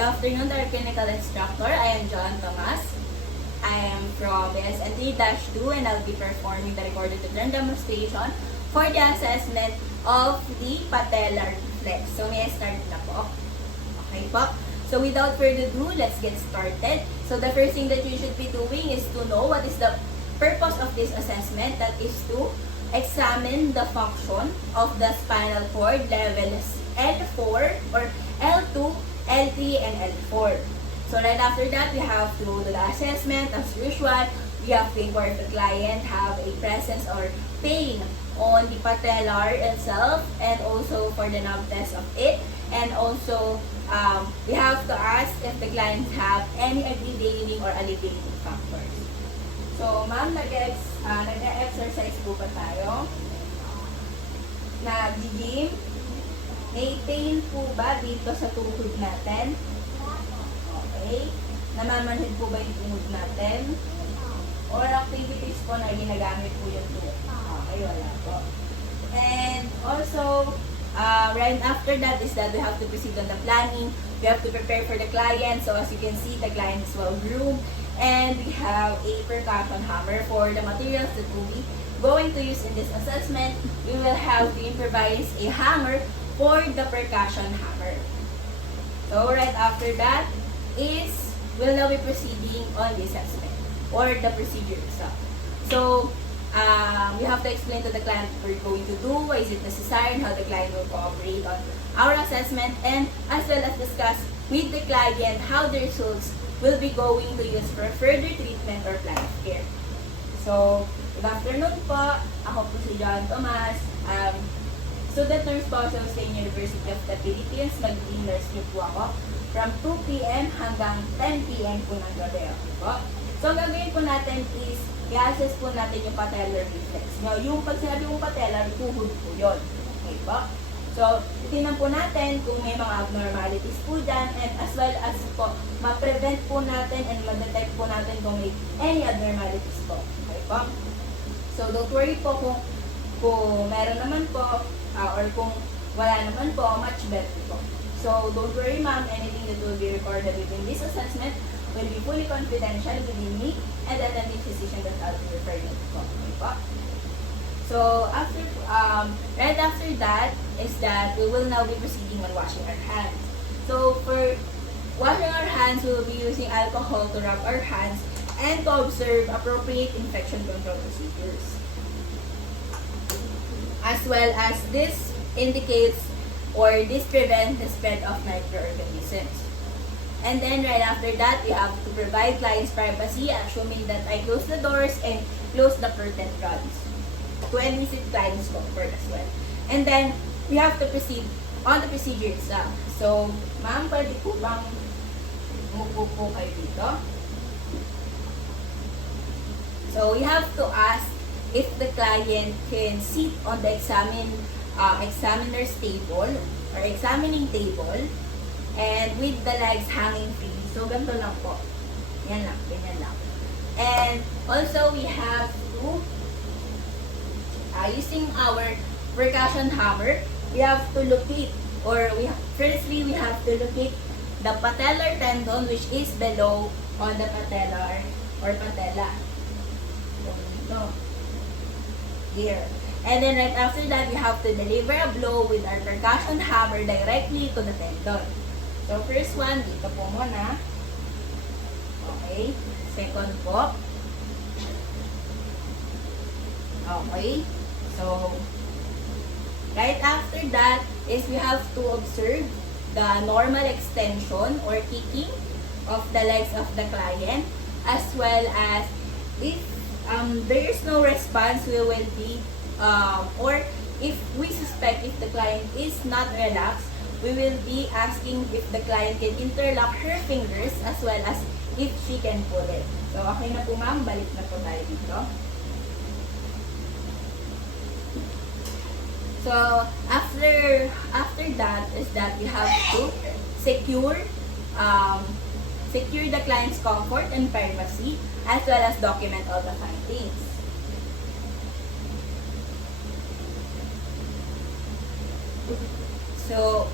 Good afternoon, our clinical instructor. I am John Tomas. I am from the SN3-2 and I'll be performing the recorded return demonstration for the assessment of the patellar reflex. So may I start na po? Okay po. So without further ado, let's get started. So the first thing that you should be doing is to know what is the purpose of this assessment. That is to examine the function of the spinal cord levels L4 or L2, L3, and L4. So right after that, we have to do the assessment. As usual, we have to inquire if the client have a presence or pain on the patellar itself and also for the knob test of it. And also, we have to ask if the clients have any aggravating or alleviating factors. So, ma'am, nag-exercise po ba tayo? Nag-gym? May pain po ba dito sa tuhod natin? Okay. Namamanhid po ba yung tuhod natin? Or activities po na ginagamit po yung tuhod? Okay, wala po. And also, right after that is that we have to proceed on the planning. We have to prepare for the client. So as you can see, the client is well groomed. And we have a percussion hammer for the materials that we'll be going to use in this assessment. We will have to improvise a hammer for the percussion hammer. So right after that is we'll now be proceeding on the assessment or the procedure itself. So we have to explain to the client what we're going to do, why is it necessary, and how the client will cooperate on our assessment, and as well as discuss with the client how the results will be going to use for further treatment or plan of care. So, good afternoon po. Ako po si John Tomas. Student nurse po sa State University of the Philippines. Nag-nurse niyo po ako from 2 p.m. hanggang 10 p.m. po ng gabi. Okay po. So, ang gagawin po natin is i-assess po natin yung patellar reflex. No, yung pag sinabi yung patellar, tuhod po yun. Okay po. So, titignan po natin kung may mga abnormalities po dyan and as well as po, ma-prevent po natin and ma-detect po natin kung may any abnormalities po. Okay po? So, don't worry po kung meron naman po or kung wala naman po, much better po. So, don't worry ma'am, anything that will be recorded within this assessment will be fully confidential within me and the attending physician that I'll be referring to. Okay po? So, right after that is that we will now be proceeding on washing our hands. So, for washing our hands, we will be using alcohol to rub our hands and to observe appropriate infection control procedures. As well as this indicates or this prevents the spread of microorganisms. And then right after that, we have to provide clients privacy, assuming that I close the doors and close the curtain rods to elicit client's comfort as well. And then, we have to proceed on the procedure itself. So, ma'am, pwede po bang umupo po kayo dito? So, we have to ask if the client can sit on the examiner's table or examining table and with the legs hanging free. So, ganito lang po. Yan lang, ganyan lang. And also, we have to using our percussion hammer, we have to locate firstly we have to locate the patellar tendon which is below on the patellar or patella. So, here. And then right after that, we have to deliver a blow with our percussion hammer directly to the tendon. So first one, dito po muna. Okay. Second po. Okay. So, right after that is we have to observe the normal extension or kicking of the legs of the client, as well as if there is no response, we will be or if we suspect if the client is not relaxed, we will be asking if the client can interlock her fingers as well as if she can pull it. So, okay na po ma'am, balik na po tayo dito. So, after that is that we have to secure the client's comfort and privacy as well as document all the findings. So,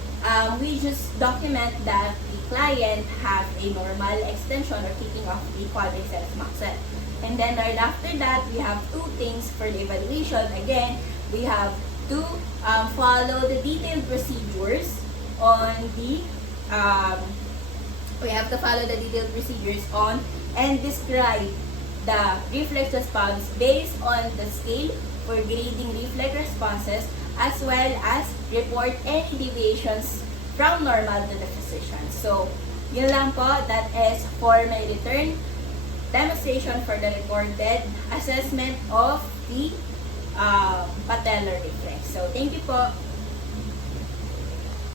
we just document that the client have a normal extension or kicking of the quadriceps muscle. And then right after that, we have two things for the evaluation. Again, we have to follow the detailed procedures on the and describe the reflex response based on the scale for grading reflex responses, as well as report any deviations from normal to the physician. So, yun lang po. That is for my return demonstration for the recorded assessment of the patellar reflex. So, thank you po.